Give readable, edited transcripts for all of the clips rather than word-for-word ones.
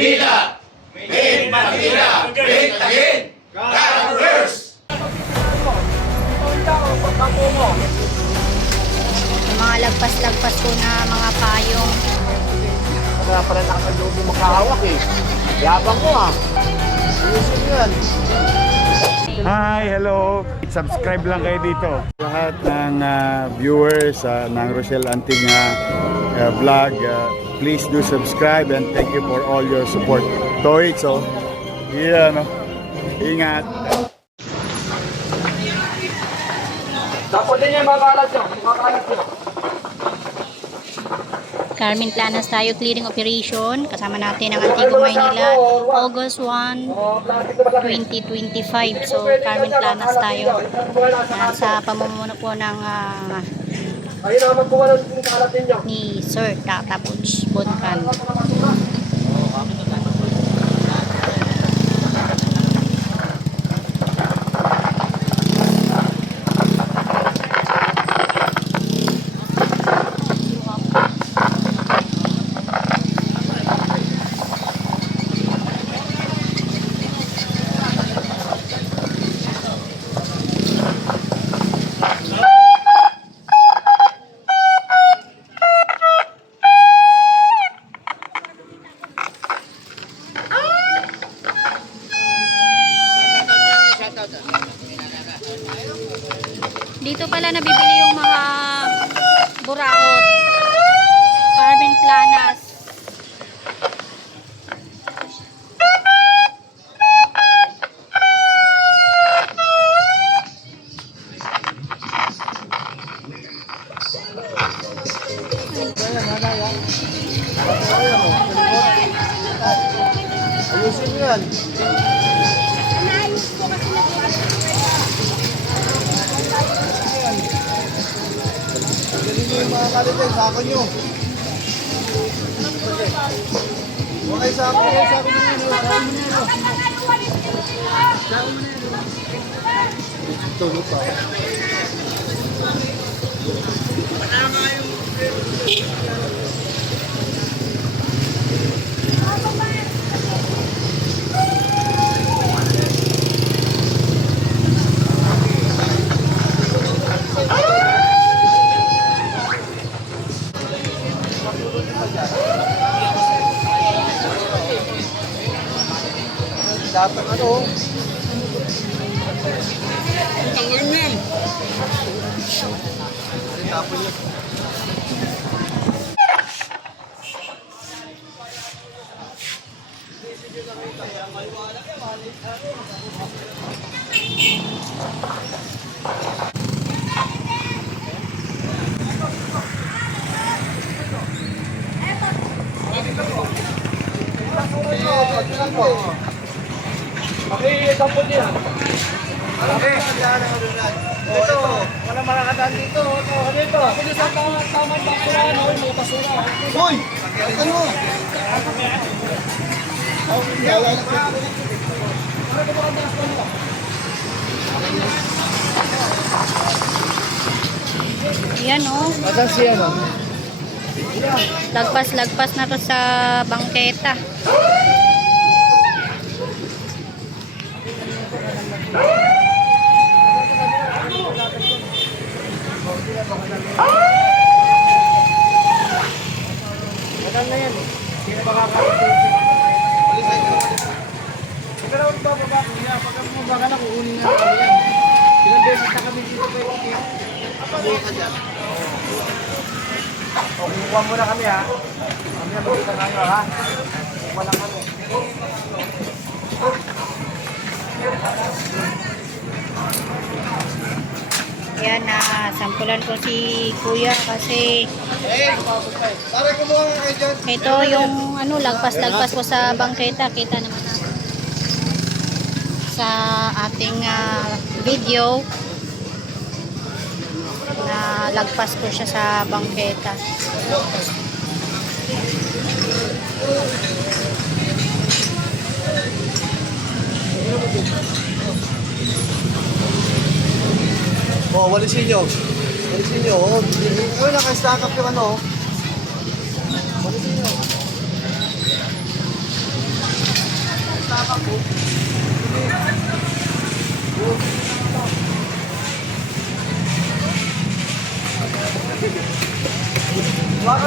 Maynila! Made Manila! Great again! Carolers! Mga lagpas-lagpas po na mga payong. Wala pala nakakaloob mo makahawak eh. Yabang mo ah. Ayusin mo yan. Hi, hello. Subscribe lang kayo dito. Lahat ng viewers ng Rochelle Antigna vlog, please do subscribe and thank you for all your support. Toy, so, yeah, no? Ingat. Tapos din yan, makakalat nyo. Carmen Planas tayo, clearing operation. Kasama natin ang Antigua, Maynila, August 1, 2025. So, Carmen Planas tayo. Sa pamumuno po ng Ayun naman po wala yung kalat ninyo. ni Sir Tata Butch Boncan. Dito pala nabibili yung mga buraot. Carmen Planas. Ayusin mo yan. Galing nyo yung mga kalit eh, sako nyo. Okay, sako nyo, sako nyo. Tulog pa. Dapat ano? Tangin mo yan. Tapon nyo. Pakitampon niya. Ito, wala malakadaan dito. Dito. Dito sa tamang basura, may basura. Hoy! Ano mo? Yan o. Asan siya no? Lagpas-lagpas na to sa bangketa. Madam na yan. Sino makakalit? Ikaw na ulit bababa ko niya. Pagka bumaba na, kukunin nga kami yan. Ilang beses na kami dito kayo. Pabuhay ka dyan. O, kukuha muna kami ha. Kami na magkita na nyo ha. Kukuha lang kami. Yan na, sampulan ko si Kuya kasi ito yung ano, lagpas-lagpas ko sa bangketa. Kita naman natin sa ating video na lagpas ko siya sa bangketa. Oh, walisin nyo. Walisin nyo. Oh, naka-stack up yung ano. Walisin nyo. Baka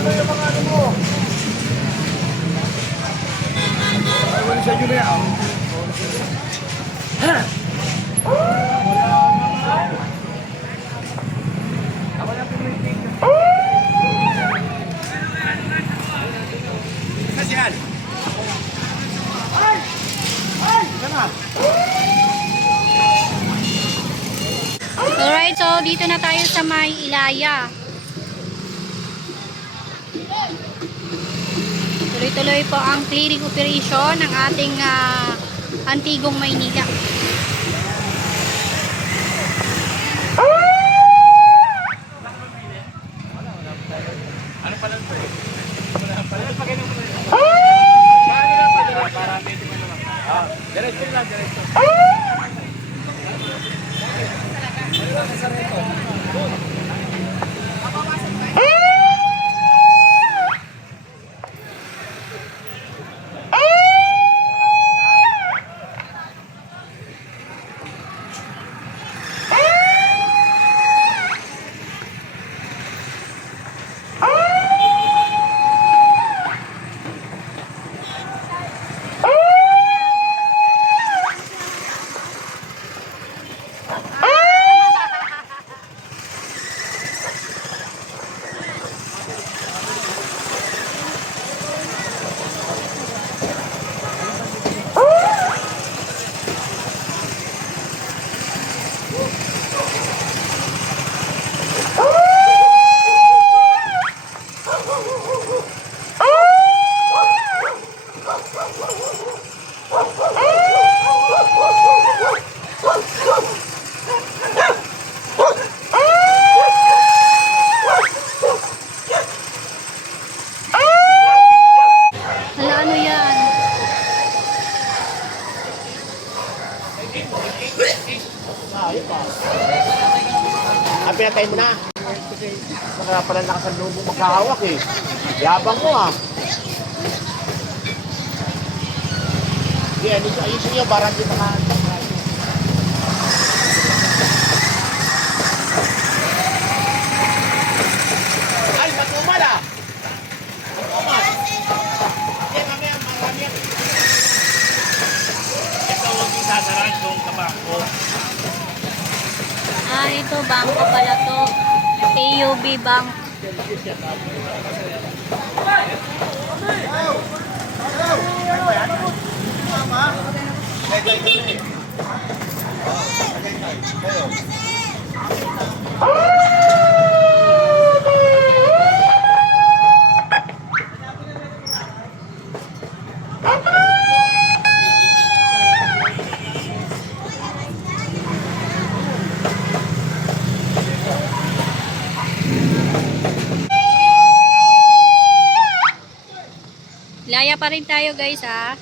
na yung mga ano mo. Ay, wala siya yun yan. Kasihan. Alright, so dito na tayo sa may Ilaya. Tuloy-tuloy po ang clearing operation ng ating Antigong Maynila. Ano pa lang po eh? Para medyo mo naman. Diretso lang, diretso. Hala, ano yan? Pinatay mo na. Baka pala nakasan lubong magkahawak eh. Yabang mo ah. Hindi, ayusin nyo, parang di maka... Ay, matumal ah! Matumal! Hindi, mamaya, marami yan. Ito huwag yung sasaran kung kabangko. Ito, bangko pala to. AUB Bank. Ilaya pa rin tayo guys ha.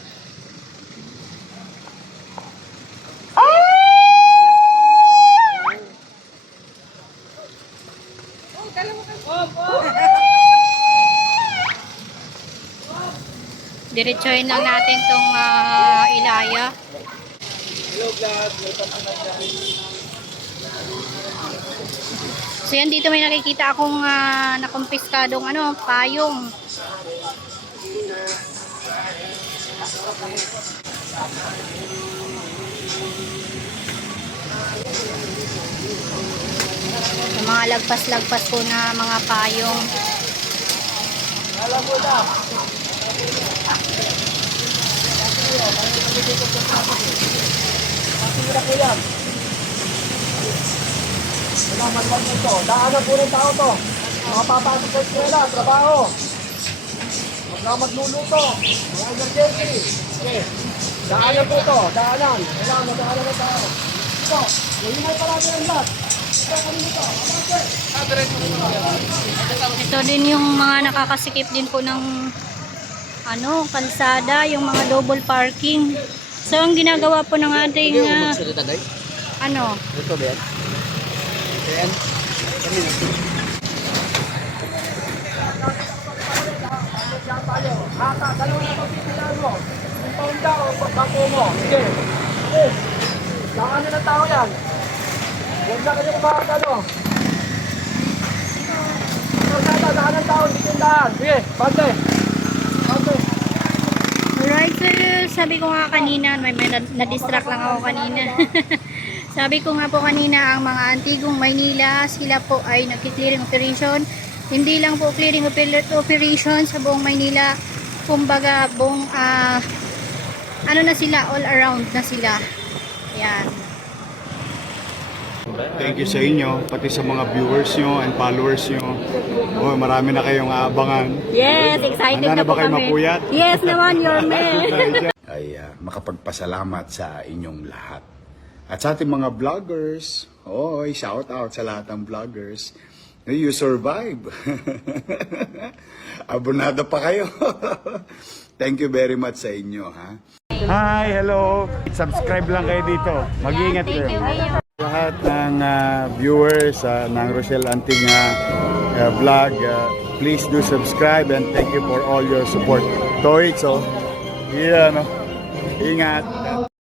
Diretsuhin lang natin tong Ilaya. Hello vlog, welcome to my channel. So yan, dito may nakikita akong nakumpiskadong payong. Yung mga lagpas-lagpas po na mga payong. Alam mo na. Masira po yan. Walang manual dito. Daanan po ng tao to. Mga papasok sa eskwela, trabaho. Mga magluluto. Mga emergency. Okay. Daanan po to. Daanan. Kailangan madaanan ng tao. Ito. Ngayon ay palagi ng lahat. Ito din yung mga nakakasikip din po ng kalsada, yung mga double parking. So ang ginagawa po ng ating ano? Ito ba yan? Ayan. paunda o bangko mo. Sige. Sige. Daanan ng tao yan. Huwag na kayo kumakagano. Daanan ng tao, hindi tindahan. Sige, bante. Bante. Alright, sir. Sabi ko nga kanina, may na-distract lang ako kanina. Sabi ko nga po kanina, ang mga Antigong Maynila, sila po ay nagki-clearing operation. Hindi lang po clearing operation sa buong Maynila. Kumbaga, buong, ano na sila, all around na sila. Yan. Thank you sa inyo, pati sa mga viewers nyo and followers nyo. Oh, marami na kayong aabangan. Yes, excited Handa na na po ba kayo kami. mapuyat? Yes naman, your man. Ay makapagpasalamat sa inyong lahat. At sa ating mga vloggers, shout out sa lahat ng vloggers. You survive. Abonado pa kayo. Thank you very much sa inyo, ha? Hi, hello. Subscribe lang kayo dito. Mag-iingat kayo. Lahat ng viewers ng Rochelle Anting vlog, please do subscribe and thank you for all your support. Toits, yeah, no? Ingat.